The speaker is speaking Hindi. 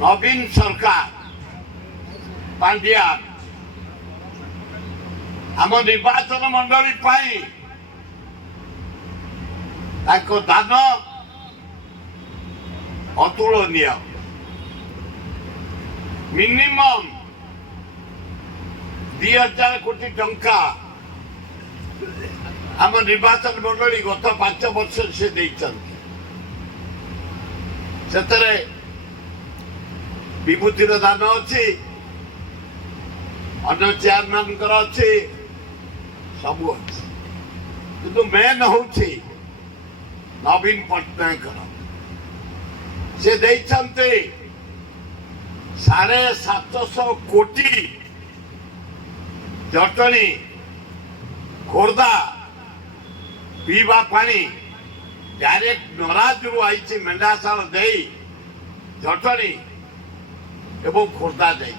नवीन सरकार पांड्या आम निर्वाचन मंडली दान अतुलनीय मिनिमम 2000 कोटी टंका आम निर्वाचन मंडली गत 5 वर्ष से विभूतिर दान अच्छी अन्य चेयरमैन अच्छी सब अच्छी किंतु मेन हूँ नवीन पट्टनायक से 750 कोटी जटणी खोर्धा पीवा पानी डायरेक्ट नराज आई मेंढाशाल दे जटणी एवं खोर्धा जाई